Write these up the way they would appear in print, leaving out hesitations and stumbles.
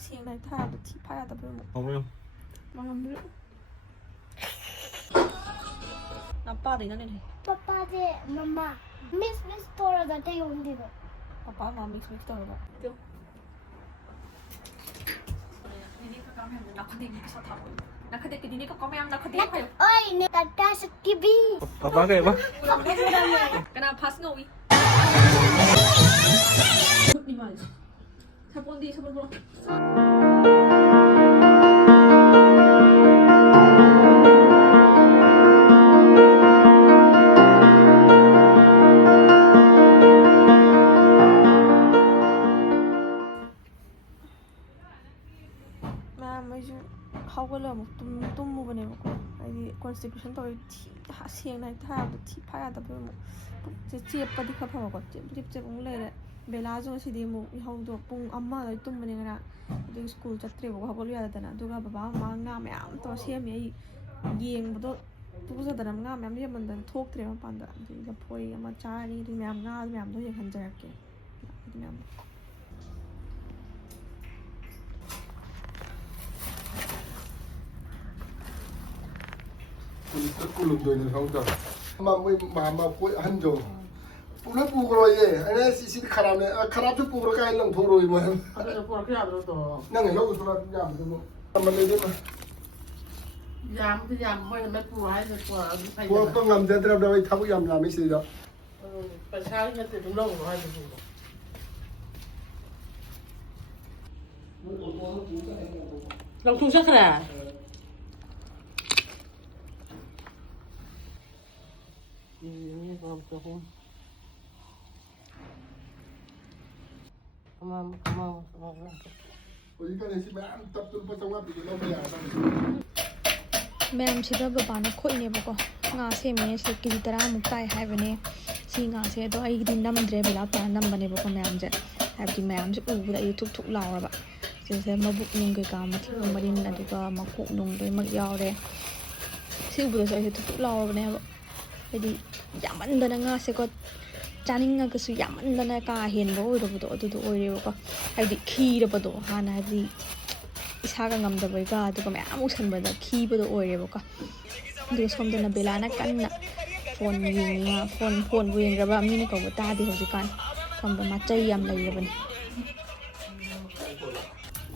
ꯍꯥꯁꯦꯡꯅ ꯊꯥꯕꯗ ꯊꯤ ꯐꯥ ꯌꯥꯗꯕ ꯑꯃꯨꯛ ꯃꯉꯝꯗꯨ ꯄꯥꯗꯩ ꯅꯪ ꯂꯩ ꯄꯄꯥꯁꯦ ꯃꯃꯥ ꯃꯤꯛꯁ ꯇꯧꯔꯒ ꯇꯩꯌꯣꯟꯗꯤꯕ ꯄꯄꯥ ꯃꯥ ꯃꯤꯛꯁ ꯇꯧꯔꯒ Nene Kaka Mayam nakhadik ni sa thapon. Nakhadik Nene Kaka Mayam nakhadik hayo. Oy, ni tata sa TV. Papa kayo ba? Kana pass ngawi. Ni mal. Sabon di sabon bro. hawala mo tummo bane mo ai constipation to hasieng nai tha thi pha ya da mo che pa di kha pha ko che mo le bela jo si di mo I hong do pung amma lai tum bane ngara di school chatre bo hawal ya da na du ga baba ma nga me am to se me ai yeng bo tu za da nga me am ye man dan thok tre ma pan da di ga phoi ama cha ni di me am nga me am do ye khan ja ke di me am kulum doy na hong da ma ko han jo pula pu ko ye ana si kharab ne kharab to pu ro ka lang tho ro ma ada pu ka ro to nang lo so la jam do ma le de ma jam mai ma pu ai ne pu ko to ngam de dra da wai thabu yam la mi si da pa sa ne te lo ai ne Long thu sắc ra ini kalau tuh Mama ko yi ka ne si ma am tap tul pa sa wa bi lo ya da ma'am सिदा बाबाना खोइने बको nga se me se ki tara muktai hai bane si nga se do ai din nam dre bela pa nam bane bako ma'am je habdi ma'am se u da I thuk thuk law ba se se mabuk nung ke ka ma thi marin na du ka ma ku nung doi mak yaw re si u da se thuk thuk law bane ba hedi yaman da nga se ko chaning nga su yaman da na ka hen bo ro do du oi re bako habdi khi ra ba do ha na habdi isaga ngam da bai ga du ka ma'am u san ba da khi ba do oi re bako du som da na bela na kan na phone yinga phone bu yinga ba mi ne ko ba ta di ho kan som ba ma chai yam lai ra ban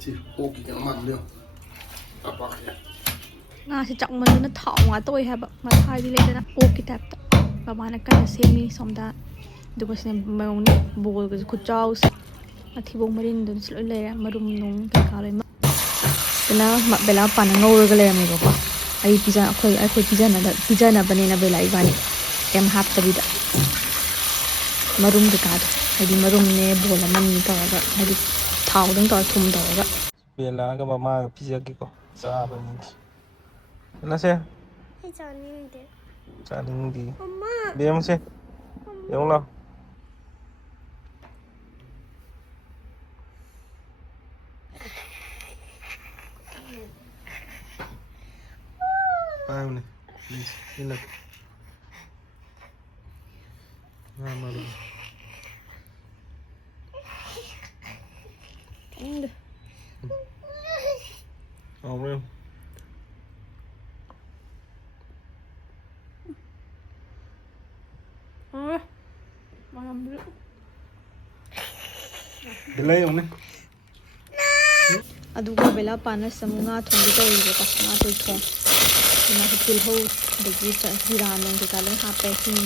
chi o ki ya man le apa ya nga si chak man na thau nga toi ha ba ma thai di le da na o ki tap ta ba ma na kan se mi som da du ko sne ma ong ni bol ko ku chau ma thi bong marin du slo le marum nung ka ka le ma na ma bela pa na ngor ga le mi ba ko ai pizza khoi pizza na bane na bela I bani em hap ta bida marum ka ka ai di marum ne bola man ni ka ga ai di thau dang to thum do ga bela ga mama pizza ki ko sa ba ni na se Hey, Johnny, dear. sa ning di Mama. Biam se yung lo Paano ni? Please, ilag. Malu. Ende. Oh, real. Malam dulu. Delay yung ni. Aduga bela panas samunga thong di tawi ba ka nga to thong na hitil ho de gi sa hiranong ke kaleng ha pe hin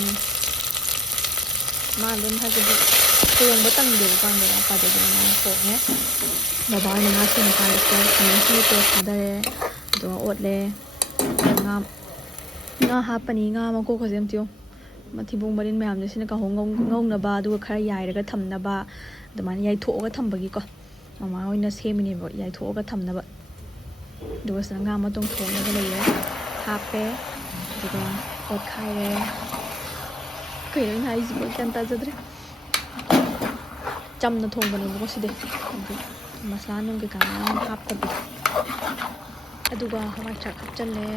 ma lun ha ge ko yang batang de ka ne pa de na ko ne ba ba ni na sin ka le ko ni hi to da re do ot le nga ha pani nga ma ko ko jem tio ma thibung marin mayam ne sin ka hong ngong na ba du khara yai ra ga tham na ba da man yai tho ga tham ba gi ko Mama oi na semi bo yai tho ga tham na ba du sa nga ma tong thong na ga le ye ha pe du ga ot khai re kai oi na is bo kan ta jadre cham na thong ba ne bo si de masala nung ke ka na hap ta bi adu ga hama chak chal le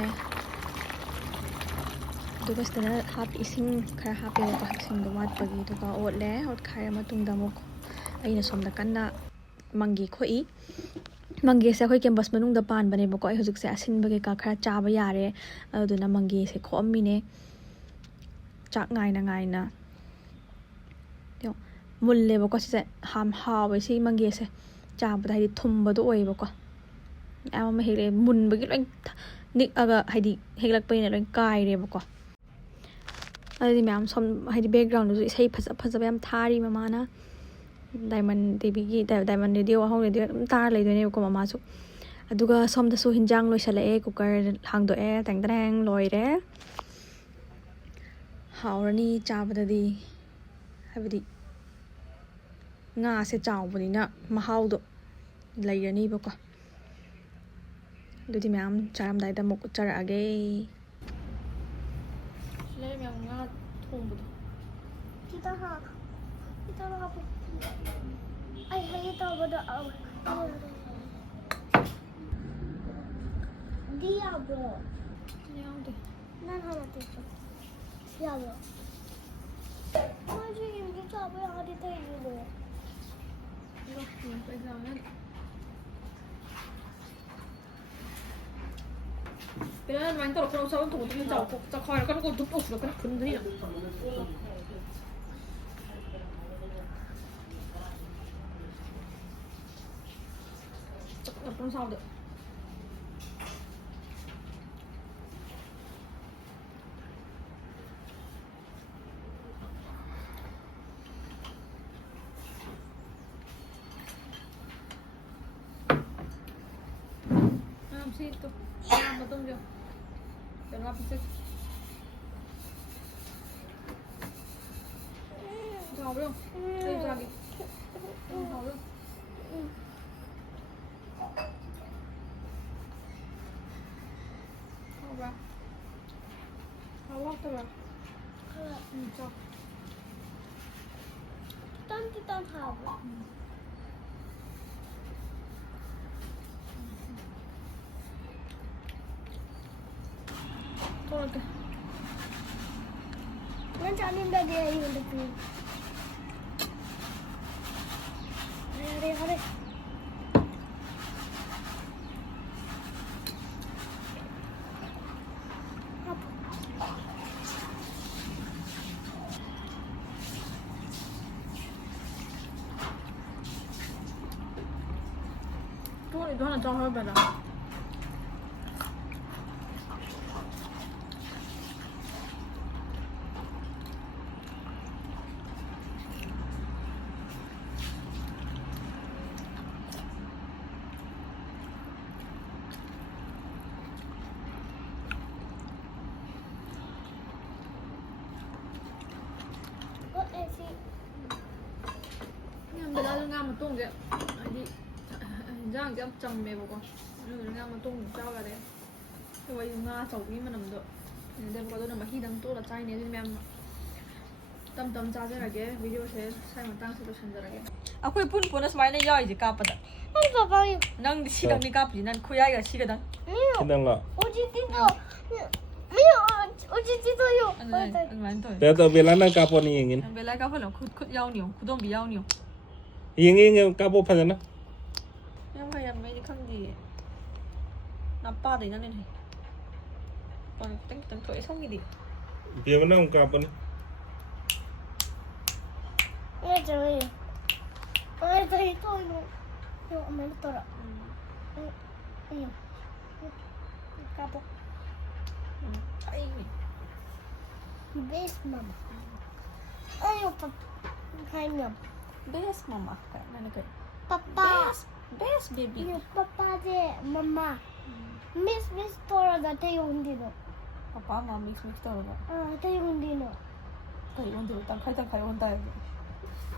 du ga sta na hap ising khara ha pe ba sing do wat pa gi du ga ot le ot khai ma tung da mo ai na som da kan na mangi khoi ꯃꯪꯒꯦꯁꯦ ꯑꯩꯈꯣꯏ campus ꯃꯅꯨꯡꯗ ꯄꯥꯟꯕꯅꯦꯕꯀꯣ ꯑꯩ ꯍꯧꯖꯤꯛꯁꯦ ꯑꯁꯤꯟꯕ ꯀꯩꯀꯥ ꯈꯔ ꯆꯥꯕ ꯌꯥꯔꯦ ꯑꯗꯨꯗꯨꯅ ꯃꯪꯒꯦꯁꯦ ꯈꯣꯛꯑꯝꯃꯤꯅꯦ ꯆꯥꯛ ꯉꯥꯏꯅ ꯃꯨꯜꯂꯦꯕꯀꯣ ꯁꯤꯁꯦ ꯍꯥꯎꯋꯦ ꯁꯤ ꯃꯪꯒꯦꯁꯦ ꯆꯥꯕꯗ ꯍꯥꯏꯗꯤ ꯊꯨꯝꯕꯗꯣ ꯑꯣꯏꯌꯦꯕꯀꯣ ꯃꯌꯥꯝ ꯑꯃ ꯍꯦꯛꯂꯛꯑꯦ ꯃꯨꯟꯕꯒꯤ ꯂꯣꯏ ꯅꯤꯛꯑꯒ ꯍꯥꯏꯗꯤ ꯍꯦꯛꯂꯛꯄꯅꯤꯅ ꯂꯣꯏ ꯀꯥꯏꯔꯦꯕꯀꯣ ꯑꯗꯨꯗꯤ ꯃꯌꯥꯝ ꯁꯣꯝ ꯍꯥꯏꯗꯤ ꯕꯦꯛꯒ꯭ꯔꯥꯎꯟꯗꯁꯨ ꯏꯁꯩ ꯐꯖꯕ ꯌꯥꯝ ꯊꯥꯔꯤ ꯃꯃꯥꯅ ꯗꯥꯏꯃꯟ ꯇꯤꯚꯤꯒꯤ ꯗꯥꯏꯃꯟ ꯔꯦꯗꯤꯑꯣ ꯋꯥꯍꯧ ꯔꯦꯗꯤꯑꯣ ꯑꯗꯨꯝ ꯇꯥꯔ ꯂꯩꯗꯣꯏꯅꯦꯕꯀꯣ ꯃꯃꯥꯁꯨ ꯑꯗꯨꯒ ꯁꯣꯝꯗꯁꯨ ꯍꯤꯟꯖꯥꯡ ꯂꯣꯏꯁꯜꯂꯛꯑꯦ ꯀꯨꯀꯔ ꯍꯥꯡꯗꯣꯛꯑꯦ ꯇꯦꯡ ꯂꯣꯏꯔꯦ ꯍꯥꯎꯔꯅꯤ ꯆꯥꯕꯗꯗꯤ ꯍꯥꯏꯕꯗꯤ ꯉꯥꯁꯦ ꯆꯥꯎꯕꯅꯤꯅ ꯃꯍꯥꯎꯗꯣ ꯂꯩꯔꯅꯤꯕꯀꯣ ꯑꯗꯨꯗꯤ ꯃꯌꯥꯝ ꯆꯥꯔꯝꯗꯥꯏꯗ ꯑꯃꯨꯛ ꯎꯠꯆꯔꯛꯑꯒꯦ ꯂꯩ ꯃꯌꯥꯝ ꯉꯥ ꯊꯣꯡꯕꯗꯣ Kita ha. Kita ha. Ay, hay tawag da. Diablo. ꯌꯥꯎꯗꯦ Nan hala tito. Diablo. Ay, hindi sabi ang dito yun. 그냥 많이 떨어 그럼 저건 또 어떻게 잡고 자 과일 까는 거 눕고 없어 그냥 근데 나쁜 사람들 situ apa tuh jo jangan apa sih jauh belum ayo lagi jauh belum apa awak tuh cok Kita haba. Tolong Nan janin da dia yun da pin. Hare. 또 하나 더 해봐라 그냥 내가 가면 또 이제 아니 인장 좀 정매보고 오늘 가면 또 짜가 돼. 그거 이거 저기만 남도. 근데 뭐가도 마히당 또라 짜이네 좀 땀땀 짜자라게 비디오에 사용 땅스도 전자라게. 아쿠이 푼푼은 스마일은 야이지 까빠다. Ay, babae. 난 시간이 까쁘지 난 쿠야이가 시거든. Kinang Oji dito. Mio, oji dito yo. 안 많다. Teto bilana kapo ni ingin. 벨라 까팔로 굿 야오니요. 구동 비야오니요. Ingin kapo pa na. Yang kayak American di napa deh nanti nih. Còn tính tuổi xong gì đi. Biar mana kapo ni. Ay, trời. Ay, trời ito yo. Yo, may tora. Ayun. Kapo. Ay, Best mama. Ayaw pa. Kain niya. best mama kayak mana kayak. Papa. Best baby. Yung papa de mama. Miss Tora da tayo hindi no. Papa mama mix tahu nggak? Tayo hindi no. Tayo hindi tangkai tayo.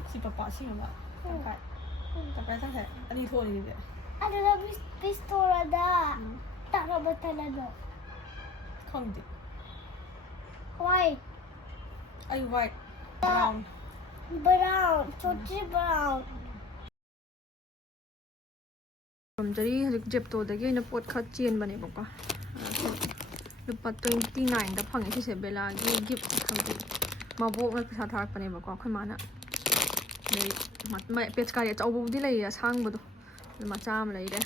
Si papa sih nggak tangkai. Ani tuh ini deh. Ano na Miss Tora da. Taka ba talaga? Kandi. Why? Ay white. Brown. Brown. Chochi brown. ꯔꯣꯝꯖꯔꯤ ꯍꯧꯖꯤꯛ ꯖꯦꯞꯇꯣꯗꯒꯤ ꯑꯩꯅ ꯄꯣꯠ ꯈꯔ ꯆꯦꯟꯕꯅꯦꯕꯀꯣ ꯂꯨꯄꯥ 29ꯗ ꯐꯪꯉꯦ ꯁꯤꯁꯦ ꯕꯦꯂꯥꯒꯤ ꯒꯤꯐ ꯍꯥꯏꯗꯤ ꯃꯕꯣꯛꯅ ꯄꯩꯁా ꯊꯥꯔꯛꯄꯅꯦꯕꯀꯣ ꯑꯩꯈꯣꯏ ꯃꯥꯅ ꯑꯗꯩ ꯄꯦꯆꯀꯥꯔꯤ ꯑꯆꯧꯕꯕꯨꯗꯤ ꯂꯩꯌꯦ ꯑꯁꯥꯡꯕꯗꯣ ꯃꯆꯥ ꯑꯃ ꯂꯩꯔꯦ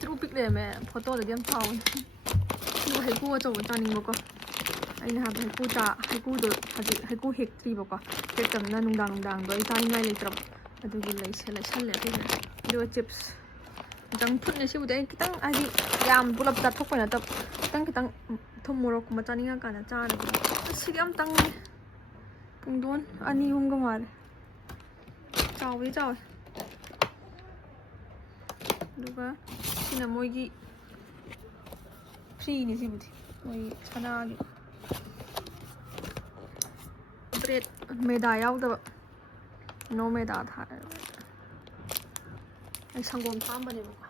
ꯇ꯭ꯔꯨ ꯄꯤꯛ ꯂꯩꯔꯝꯃꯦ ꯐꯣꯇꯣꯗꯗꯤ ꯌꯥꯝ ꯆꯥꯎꯋꯦ ꯑꯗꯨꯒ ꯍꯩꯀꯨ ꯑꯆꯧꯕ ꯆꯥꯅꯤꯡꯕꯀꯣ ꯑꯩꯅ ꯍꯥꯏꯕ ꯍꯩꯀꯨꯗꯣ ꯍꯧꯖꯤꯛ ꯍꯩꯀꯨ ꯍꯦꯛꯇ꯭ꯔꯤꯕꯀꯣ ꯍꯦꯛꯇꯕꯅ ꯅꯨꯡꯗꯥꯡꯗꯣ ꯑꯩ ꯆꯥꯅꯤꯡꯉꯥꯏ ꯂꯩꯇ꯭ꯔꯕ ꯑꯗꯨꯒꯤ ꯂꯩꯁꯜꯂꯦ ꯑꯩꯈꯣꯏꯁꯦ ꯑꯗꯨꯒ ꯆꯤꯞꯁ ꯈꯤꯇꯪ ꯐꯨꯠꯅꯦ ꯁꯤꯕꯨꯗꯤ ꯑꯩ ꯈꯤꯇꯪ ꯍꯥꯏꯗꯤ ꯌꯥꯝ ꯄꯨꯂꯞ ꯆꯥꯊꯣꯛꯄ ꯅꯠꯇꯕ ꯈꯤꯇꯪ ꯊꯨꯝ ꯃꯣꯔꯣꯛꯀꯨꯝꯕ ꯆꯥꯅꯤꯡꯉꯀꯥꯟꯗ ꯆꯥꯔꯒ ꯁꯤꯗꯤ ꯌꯥꯝ ꯇꯪꯉꯦ ꯄꯨꯡꯗꯣꯟ 2-3ꯒ ꯃꯥꯜꯂꯦ ꯆꯥꯎꯕꯗꯤ ꯆꯥꯎꯋꯦ ꯑꯗꯨꯒ ꯁꯤꯅ ꯃꯣꯏꯒꯤ ꯐ꯭ꯔꯤꯅꯤ ꯁꯤꯕꯨꯗꯤ ꯃꯣꯏꯒꯤ ꯁꯅꯥꯒꯤ ꯕ꯭ꯔꯦꯗ ꯃꯦꯗꯥ ꯌꯥꯎꯗꯕ ꯅꯣ ꯃꯦꯗꯥ ꯊꯥꯔꯒ ꯑꯩ ꯁꯪꯒꯣꯝ ꯊꯥꯝꯕꯅꯦꯕꯀꯣ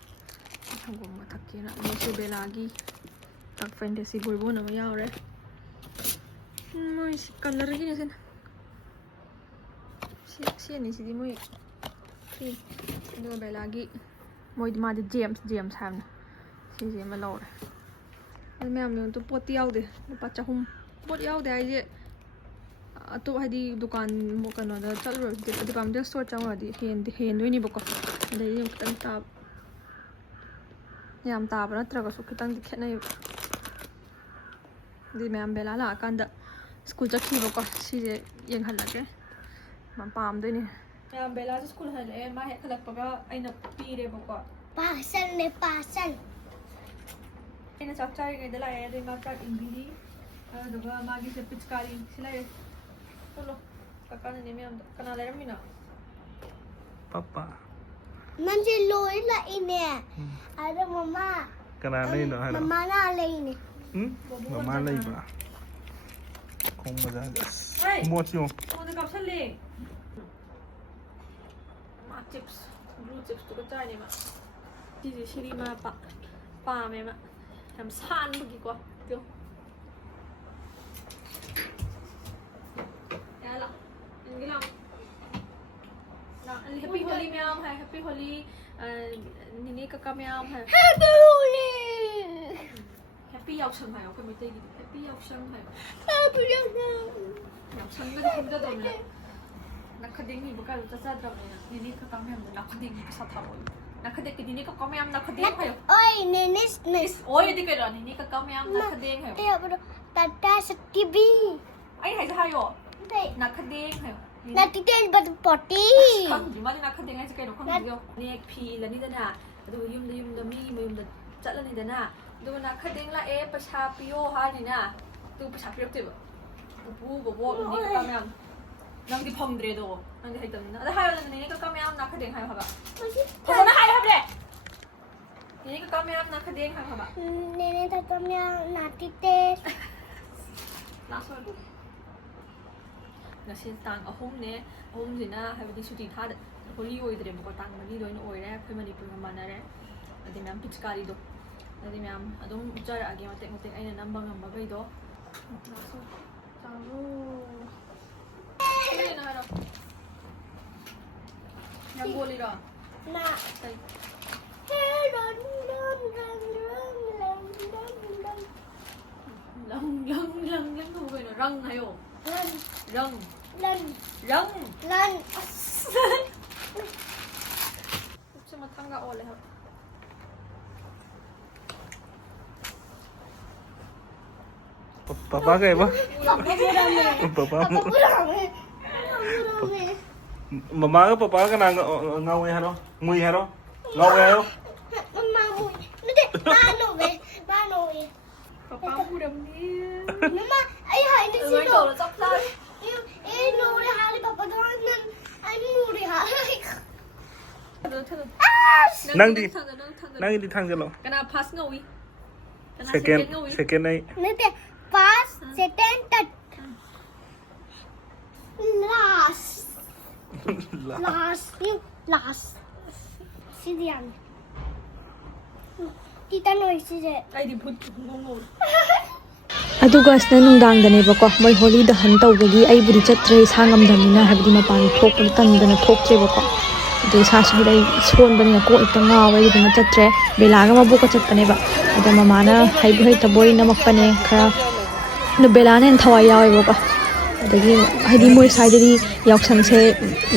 ꯁꯪꯒꯣꯝꯒ ꯊꯛꯀꯦꯅ ꯃꯣꯏꯁꯦ ꯕꯦꯂꯥꯒꯤ ꯗꯥꯔꯛ ꯐꯦꯟꯇꯦꯁꯤ ꯕꯣꯏꯕꯣꯟ ꯑꯃ ꯌꯥꯎꯔꯦ ꯃꯣꯏꯁꯤ ꯀꯂꯔꯒꯤꯅꯦ ꯁꯤ ꯑꯅꯤꯁꯤꯗꯤ ꯃꯣꯏ ꯐ꯭ꯔꯤ ꯑꯗꯨꯒ ꯕꯦꯂꯥꯒꯤ ꯃꯥꯗꯤ ꯖꯦꯝꯁ ꯍꯥꯏꯕꯅꯦ ꯁꯤꯁꯦ ꯑꯃ ꯂꯧꯔꯦ ꯑꯗꯨ ꯃꯌꯥꯝꯗꯣ ꯄꯣꯠꯇꯤ ꯌꯥꯎꯗꯦ ꯂꯨꯄꯥ 100 ꯄꯣꯠ ꯌꯥꯎꯗꯦ ꯍꯥꯏꯁꯦ ꯑꯇꯣꯞ ꯍꯥꯏꯗꯤ ꯗꯨꯀꯥꯟ ꯀꯩꯅꯣꯗ ꯆꯠꯂꯨꯔꯗꯤ ꯗꯤꯄꯥꯔꯠꯃꯦꯟꯇꯦꯜ ꯁ꯭ꯇꯣꯔ ꯆꯪꯉꯨꯔꯗꯤ ꯍꯦꯟꯗꯣꯏꯅꯦꯕꯀꯣ ꯑꯗꯩꯗꯤ ꯈꯤꯇꯪ ꯇꯥꯕ ꯌꯥꯝ ꯇꯥꯕ ꯅꯠꯇ꯭ꯔꯒꯁꯨ ꯈꯤꯇꯪꯗꯤ ꯈꯦꯠꯅꯩꯕ ꯑꯗꯨꯗꯤ ꯃꯌꯥꯝ ꯕꯦꯂꯥ ꯂꯥꯛꯑꯀꯥꯟꯗ ꯁ꯭ꯀꯨꯜ ꯆꯠꯈꯤꯕꯀꯣ ꯁꯤꯁꯦ ꯌꯦꯡꯍꯜꯂꯒꯦ ꯄꯥꯝꯗꯣꯏꯅꯦ ꯃꯌꯥꯝ ꯕꯦꯂꯥꯁꯦ ꯁ꯭ꯀꯨꯜ ꯍꯜꯂꯛꯑꯦ ꯃꯥ ꯍꯦꯛ ꯍꯜꯂꯛꯄꯒ ꯑꯩꯅ ꯄꯤꯔꯦꯕꯀꯣ ꯄꯥꯁꯜꯅꯦ ꯄꯥꯁꯜ ꯑꯩꯅ ꯆꯥꯛ ꯆꯥꯔꯤꯉꯩꯗ ꯂꯥꯛꯑꯦ ꯑꯗꯩ ꯃꯥ ꯆꯥꯛ ꯏꯟꯕꯤꯔꯤ ꯑꯗꯨꯒ ꯃꯥꯒꯤꯁꯦ ꯄꯤꯆꯀꯥꯔꯤ ꯁꯤ ꯂꯩꯔꯦ ꯆꯠꯂꯣ ꯀꯀꯥꯅꯅꯦ ꯃꯌꯥꯝꯗꯣ ꯀꯅꯥ ꯂꯩꯔꯝꯃꯤꯅꯣ Papa. ꯅꯪꯁꯦ ꯂꯣꯏ ꯂꯥꯛꯏꯅꯦ ꯑꯗꯣ ꯃꯃꯥ Kana lino hano. ꯃꯃꯥꯅ ꯂꯩꯅꯦ Mama Leima. Kung madagas. Hey! Motyo. ꯐꯣꯟꯗ ꯀꯥꯞꯁꯜꯂꯦ ꯃꯥ ꯆꯤꯞꯁ ꯕ꯭ꯂꯨ ꯆꯤꯞꯁꯇꯨꯒ ꯆꯥꯏꯅꯦꯕ ꯁꯤꯁꯦ ꯁꯤꯔꯤ ꯃꯥ ꯄꯥꯝꯃꯦꯕ ꯌꯥꯝ ꯁꯥꯟꯕꯒꯤꯀꯣ ꯑꯗꯨ ꯌꯥꯂꯥ ꯏꯟꯒꯤ ꯂꯥꯎ Happy Holi ma'am hai Happy Holi Nene Kaka Mayam hai Happy Holi Happy Yaoshang hai okay mete gi Happy Yaoshang hai Happy Holi Yaoshang ga khunda do na nakhadeng ni baka ta sa dra na Nene Kaka Mayam na nakhadeng ni sa tha oi nakhadeng ki Nene Kaka Mayam nakhadeng hai Oi nenis oi di kai ra Nene Kaka Mayam nakhadeng hai Te abro tata saktibi ai hai sa hayo nakhadeng hai Nati tel but potty khang ma na khadeng ai sa kai no khang yo nek phi la ni da na adu yum da mi mayum da chat la ni da na adu na khadeng la e pasha piyo ha ni na tu pasha piyo te ba bu bo ni ka mayam nang di phong dre do nang di hai tam na da hai la ni ka mayam na khadeng hai ha ba ko na hai ha bre ni ka mayam na khadeng hai ha ba Nene Kaka Mayam nati tel last one ngasi tang ahom ne ahom jina habadi suti tha holi oidre mo tang mani loin oire phai manipur ma manare adi ma'am pichkari do adi ma'am adum jar age mate aina namba ngamba bai do chalu na haro yang boli ra Na sai Run lang ho bai no rang hayo rang Lan 혹시 뭐 탕가 올래 하 Papa kayo ba? Papa mo. Mama ka papa ka na ngawi haro. Ngui haro. Ngawi haro. Mama mo Nade Mano eh Papa udah nih Mama ay hay ni Ay sino kalau coklat Nuri hari papa doon ay nuri hari Nang di thang jalo. Kana pas ngawi Kana Second ay. Nade pass second third last Sidian Tita Noy sige Ay di put ngong ꯑꯗꯨꯒ ꯑꯁꯤꯅ ꯅꯨꯡꯗꯥꯡꯗꯅꯦꯕꯀꯣ ꯃꯣꯏ ꯍꯣꯂꯤ ꯗꯍꯟ ꯇꯧꯕꯒꯤ ꯑꯩꯕꯨꯗꯤ ꯆꯠꯇ꯭ꯔꯦ ꯏꯁꯥ ꯉꯝꯗꯕꯅꯤꯅ ꯍꯥꯏꯕꯗꯤ ꯃꯄꯥꯟ ꯊꯣꯛꯄꯗ ꯇꯟꯗꯅ ꯊꯣꯛꯇ꯭ꯔꯦꯕꯀꯣ ꯑꯗꯨ ꯏꯁꯥꯁꯤꯕꯨꯗꯤ ꯑꯩ ꯁꯣꯟꯕꯅꯤꯅ ꯀꯣꯛ ꯍꯦꯛꯇ ꯉꯥꯎꯋꯦ ꯑꯗꯨꯗꯨꯅ ꯆꯠꯇ꯭ꯔꯦ ꯕꯦꯂꯥꯒ ꯃꯕꯣꯛꯀ ꯆꯠꯄꯅꯦꯕ ꯑꯗ ꯃꯃꯥꯅ ꯍꯩꯕꯨ ꯍꯩꯇꯕꯣꯏ ꯅꯝꯃꯛꯄꯅꯦ ꯈꯔ ꯑꯗꯨ ꯕꯦꯂꯥꯅ ꯍꯦꯟꯅ ꯊꯋꯥꯏ ꯌꯥꯎꯋꯦꯕꯀꯣ ꯑꯗꯒꯤ ꯍꯥꯏꯗꯤ ꯃꯣꯏ ꯁ꯭ꯋꯥꯏꯗꯗꯤ ꯌꯥꯎꯁꯪꯁꯦ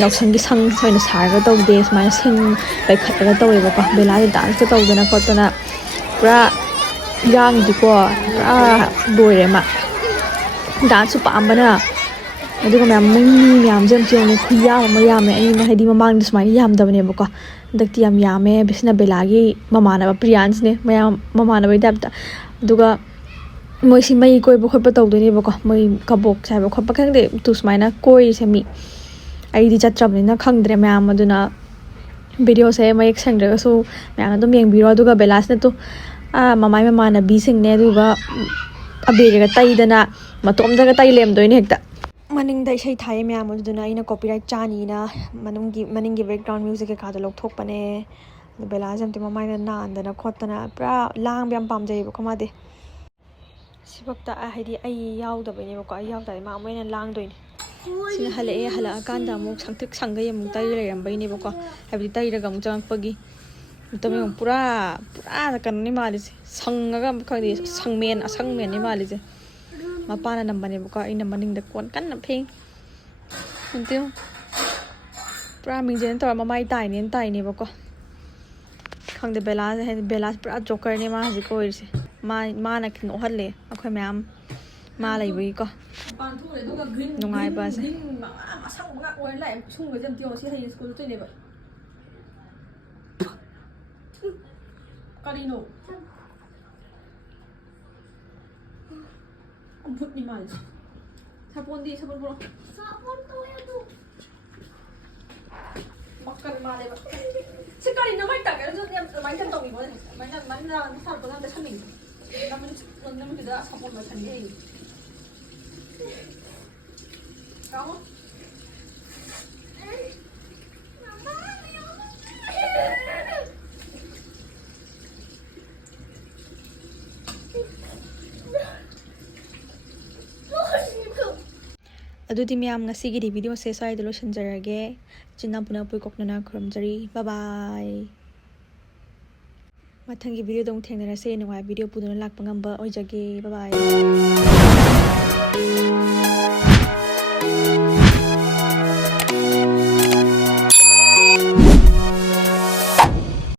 ꯌꯥꯎꯁꯪꯒꯤ ꯁꯪ ꯑꯣꯏꯅ ꯁꯥꯔꯒ ꯇꯧꯗꯦ ꯁꯨꯃꯥꯏꯅ ꯁꯤꯡ ꯄꯩꯈꯠꯂꯒ ꯇꯧꯋꯦꯕꯀꯣ ꯕꯦꯂꯥꯁꯦ ꯗꯥꯟꯁꯀ ꯇꯧꯗꯅ ꯈꯣꯠꯇꯅ ꯄꯨꯔꯥ ꯏꯔꯥꯡꯗꯤꯀꯣ ꯄꯨꯔꯥ ꯂꯣꯏꯔꯦ ꯃꯥ ꯗꯥꯟꯁꯁꯨ ꯄꯥꯝꯕꯅ ꯑꯗꯨꯒ ꯃꯤ ꯃꯌꯥꯝꯁꯦ ꯑꯝꯇ ꯌꯦꯡꯉꯨꯅꯦ ꯈꯨꯌꯥꯝ ꯑꯃ ꯌꯥꯝꯃꯦ ꯑꯩꯅ ꯍꯥꯏꯗꯤ ꯃꯃꯥꯡꯗ ꯁꯨꯃꯥꯏꯅ ꯌꯥꯝꯗꯕꯅꯦꯕꯀꯣ ꯍꯟꯗꯛꯇꯤ ꯌꯥꯝ ꯌꯥꯝꯃꯦ ꯁꯤꯅ ꯕꯦꯂꯥꯒꯤ ꯃꯃꯥꯟꯅꯕ ꯄ꯭ꯔꯤꯌꯥꯟꯁꯅꯦ ꯃꯌꯥꯝ ꯃꯃꯥꯟꯅꯕꯒꯤ ꯇꯥꯏꯞꯇ ꯑꯗꯨꯒ ꯃꯣꯏꯁꯤ ꯃꯩ ꯀꯣꯏꯕ ꯈꯣꯠꯄ ꯇꯧꯗꯣꯏꯅꯦꯕꯀꯣ ꯃꯣꯏ ꯀꯕꯣꯛ ꯆꯥꯏꯕ ꯈꯣꯠꯄ ꯈꯪꯗꯦ ꯇꯨ ꯁꯨꯃꯥꯏꯅ ꯀꯣꯏꯔꯤꯁꯦ ꯃꯤ ꯑꯩꯗꯤ ꯆꯠꯇ꯭ꯔꯕꯅꯤꯅ ꯈꯪꯗ꯭ꯔꯦ ꯃꯌꯥꯝ ꯑꯗꯨꯅ ꯚꯤꯗꯤꯑꯣꯁꯦ ꯃꯌꯦꯛ ꯁꯦꯡꯗ꯭ꯔꯒꯁꯨ ꯃꯌꯥꯝ ꯑꯗꯨꯝ ꯌꯦꯡꯕꯤꯔꯣ ꯑꯗꯨꯒ ꯕꯦꯂꯥꯁꯤꯅ ꯇꯨ ꯃꯃꯥꯏ ꯃꯃꯥꯟꯅꯕꯤꯁꯤꯡꯅꯦ ꯑꯗꯨꯒ ꯑꯕꯦꯔꯒ ꯇꯩꯗꯅ ꯃꯇꯣꯝꯗꯒ ꯇꯩ ꯂꯩꯔꯝꯗꯣꯏꯅꯦ ꯍꯦꯛꯇ ꯃꯅꯤꯡꯗ ꯏꯁꯩ ꯊꯥꯏꯌꯦ ꯃꯌꯥꯝ ꯑꯗꯨꯗꯨꯅ ꯑꯩꯅ ꯀꯣꯄꯤꯔꯥꯏꯠ ꯆꯥꯅꯤꯅ ꯃꯅꯤꯡꯒꯤ ꯕꯦꯛꯒ꯭ꯔꯥꯎꯟ ꯃ꯭ꯌꯨꯖꯤꯛ ꯀꯩꯀꯥꯗꯣ ꯂꯧꯊꯣꯛꯄꯅꯦ ꯑꯗꯨ ꯕꯦꯂꯥꯁꯦ ꯑꯝꯇ ꯃꯃꯥꯏꯗ ꯅꯥꯟꯗꯅ ꯈꯣꯠꯇꯅ ꯄꯨꯔꯥ ꯂꯥꯡꯕ ꯌꯥꯝ ꯄꯥꯝꯖꯩꯌꯦꯕꯀꯣ ꯃꯥꯗꯤ ꯁꯤꯐꯛꯇ ꯍꯥꯏꯗꯤ ꯑꯩ ꯌꯥꯎꯗꯕꯩꯅꯦꯕꯀꯣ ꯑꯩ ꯌꯥꯎꯗ꯭ꯔꯗꯤ ꯃꯥ ꯑꯃꯨꯛ ꯍꯦꯟꯅ ꯂꯥꯡꯗꯣꯏꯅꯦ ꯁꯤꯅ ꯍꯜꯂꯛꯑꯀꯥꯟꯗ ꯑꯃꯨꯛ ꯁꯪꯇ꯭ꯔꯤꯛ ꯁꯪꯒꯩ ꯑꯃꯨꯛ ꯇꯩꯔ ꯂꯩꯔꯝꯕꯩꯅꯦꯕꯀꯣ ꯍꯥꯏꯕꯗꯤ ꯇꯩꯔꯒ ꯑꯃꯨꯛ ꯆꯪꯉꯛꯄꯒꯤ ꯃꯇꯝ ꯌꯦꯡꯉꯨ ꯄꯨꯔꯥ ꯀꯩꯅꯣꯅꯤ ꯃꯥꯜꯂꯤꯁꯦ ꯁꯪꯉꯒ ꯑꯃꯨꯛ ꯈꯪꯗꯦ ꯑꯁꯪꯃꯦꯟꯅꯤ ꯃꯥꯜꯂꯤꯁꯦ ꯃꯄꯥꯅ ꯅꯝꯕꯅꯦꯕꯀꯣ ꯑꯩꯅ ꯃꯅꯤꯡꯗ ꯀꯣꯟ ꯀꯟꯅ ꯐꯦꯡ ꯑꯝꯇ ꯌꯦꯡꯉꯨ ꯄꯨꯔꯥ ꯃꯤꯡꯖꯦꯜ ꯇꯧꯔ ꯃꯃꯥꯏ ꯇꯥꯏꯅꯦꯕꯀꯣ ꯈꯪꯗꯦ ꯕꯦꯂꯥꯁꯦ ꯄꯨꯔꯥ ꯖꯣꯀꯔꯅꯦ ꯃꯥ ꯍꯧꯖꯤꯛ ꯑꯣꯏꯔꯤꯁꯦ ꯃꯥꯅ ꯅꯣꯛꯍꯜꯂꯦ ꯑꯩꯈꯣꯏ ꯃꯌꯥꯝ ꯃꯥ ꯂꯩꯕꯒꯤꯀꯣ ꯅꯨꯡꯉꯥꯏꯕꯁꯦ ꯑꯁꯪꯕ ꯉꯥꯛ ꯑꯣꯏꯔ ꯂꯥꯛꯑꯦ ꯁꯨꯡꯕꯁꯦ ꯑꯝꯇ ꯌꯦꯡꯉꯣ ꯁꯤ ꯍꯌꯦꯡ ꯁ꯭ꯀꯨꯜ ꯆꯠꯇꯣꯏꯅꯦꯕ ꯀꯔꯤꯅꯣ ꯚꯨꯠꯅꯤ ꯃꯥꯜꯂꯦ ꯁꯥꯄꯣꯟ ꯄꯨꯔꯛꯑꯣ ꯃꯛꯀꯟ ꯃꯥꯜꯂꯦꯕ ꯁꯤ ꯀꯔꯤꯅꯣ ꯃꯥꯏ ꯇꯥꯛꯀꯦꯁꯨ ꯌꯥꯝ ꯑꯗꯨꯃꯥꯏꯅ ꯇꯧꯅꯤꯡꯕ ꯑꯗꯨꯃꯥꯏꯅ ꯁꯥꯔꯛꯄꯗ ꯑꯝꯇ ꯁꯟꯅꯤꯡꯉꯤ ꯅꯨꯃꯤꯠꯇꯨꯗ ꯁꯥꯄꯣꯟ ꯂꯣꯏꯁꯟꯒꯦ ꯑꯩ ꯀꯥꯃꯣ ꯑꯗꯨꯗꯤ ꯃꯌꯥꯝ ꯉꯁꯤꯒꯤꯗꯤ ꯚꯤꯗꯤꯑꯣꯁꯦ ꯁ꯭ꯋꯥꯏꯗ ꯂꯣꯏꯁꯤꯟꯖꯔꯒꯦ ꯆꯤꯟꯅ ꯄꯨꯅ ꯄꯨꯏ ꯀꯣꯛꯅꯅ ꯈꯨꯔꯨꯝꯖꯔꯤ ꯕꯥꯏ ꯃꯊꯪꯒꯤ ꯚꯤꯗꯤꯑꯣꯗ ꯑꯃꯨꯛ ꯊꯦꯡꯅꯔꯁꯦ ꯅꯨꯡꯉꯥꯏꯕ ꯚꯤꯗꯤꯑꯣ ꯄꯨꯗꯨꯅ ꯂꯥꯛꯄ ꯉꯝꯕ ꯑꯣꯏꯖꯒꯦ ꯕꯥꯏ